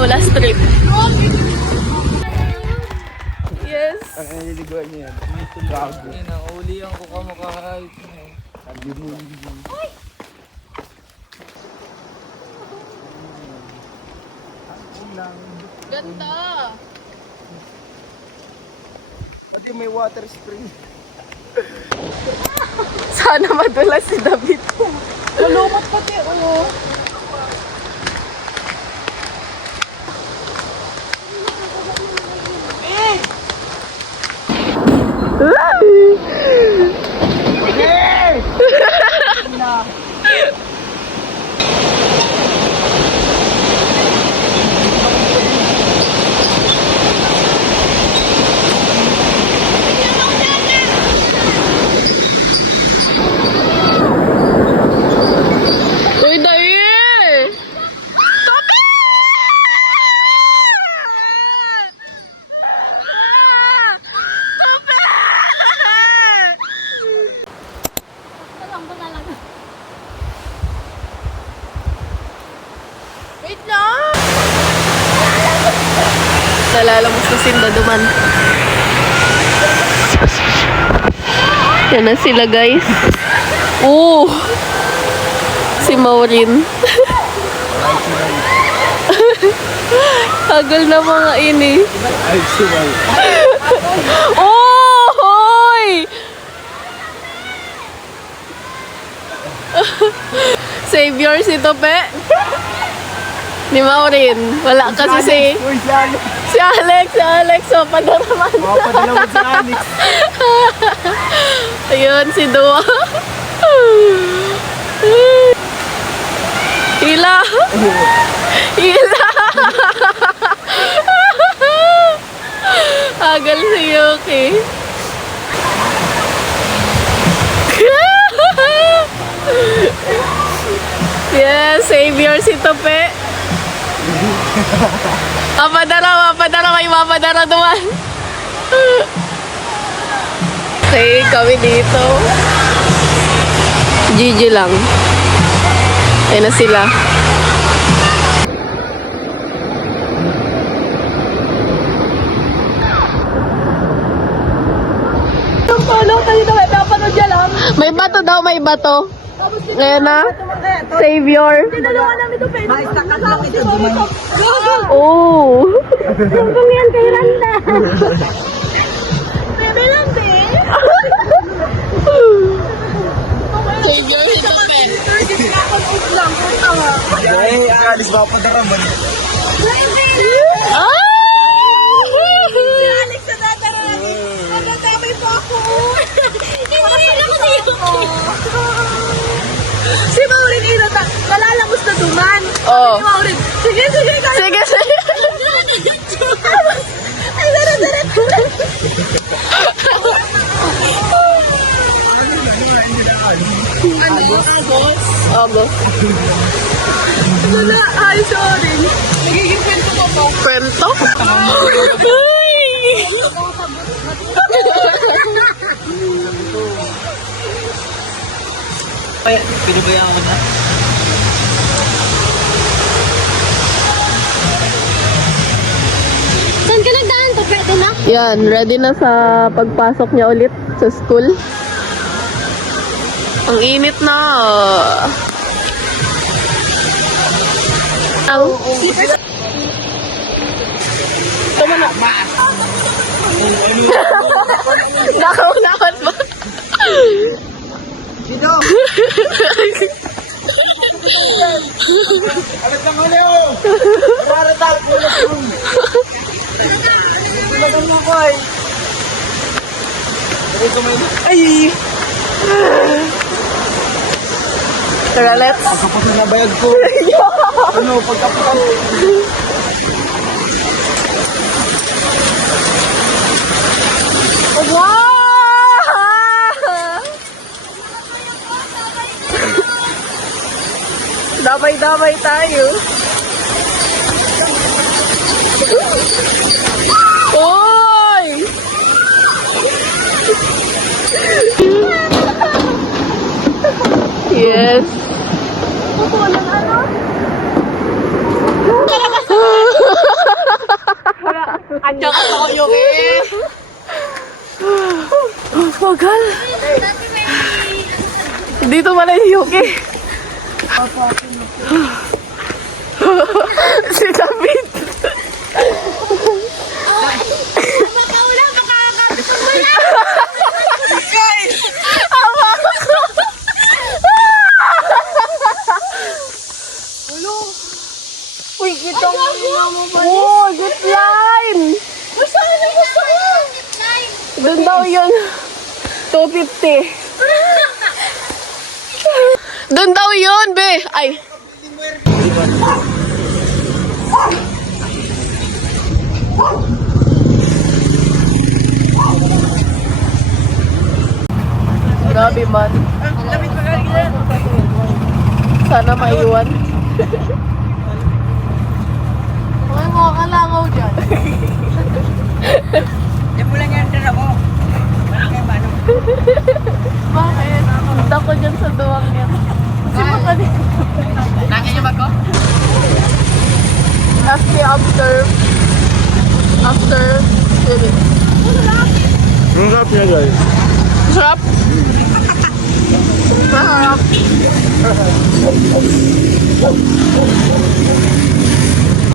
wala strip. Yes. Ang nililiguan niya yan. Gago. Naulihan ko ka makahayot. Sabi mo. Ganda. Pati may water spring. Sana madulas si David. Malumot pati, oh. Uy, dahil! Tope! Tope! Wait lang! Nalalamos na sinda duman. Yan na sila, guys. Oh! Si Maureen. Tagal na mga ini. Ay, siwal. Oh! Hoy! Savior si Tope. Ni Maureen. Wala kasi si... Uy, si Alex. Si Alex. Si Alex. So, padaraman na. Mapadalaman si Alex. Ayun, si Dua. Hila! Hila! Agal si Yuki. Yes, Savior si Tope. Mapadara, may mapadara duman. Okay, kami dito. GG lang. Ayun na sila. May bato daw, may bato. Ngayon na. Savior. Tinulungan namin ito, pwede. Kasama si Mami. Oh. Tungkong yan kay Randa. Pwede lang, be. Savior, ito pe. Ay, Alex, mapadaraman. Ah! Alex, nadadara. Nadadamay po ako. Hindi lang ako si Maureen inata, nalalamos na duman. Oh. Si Maureen, sige, kaya. Sige, sige. Ay, dara. Agos. Wala, ay, sorry. Nagiging kwento ko po. Kwento? Ay, pinubayaan ko na. Saan ka nagdaan to? Pwede na? Yan, ready na sa pagpasok niya ulit sa school. Ang init na. Ang... Tama na. Nakaunakot ba? Sino? Alat lang ano yun? Maratal, pulat yun. Tulagan mo ko ay. Ay! Tara, let's. Pagkapatid na bayag ko. Ano, pagkapatid. Wow! Damay-damay tayo. Oy! Yes. Tsaka ako yung Magal. Dito pala yung Yuki. Si David. Baka wala, wala. Uy, kitang oh, zip line. Gusto ko na gusto ko. Doon daw yun. 250. Doon daw yun, be. Ay. Grabe man. Sana maiwan. May mga kalangaw dyan. Yan mo lang yan dala mo. Bakit? Punta ko dyan sa duwang yan. Kasi baka di. Nakin niyo ba ko? After swimming. Ang sarap niya guys. Sarap? Masarap.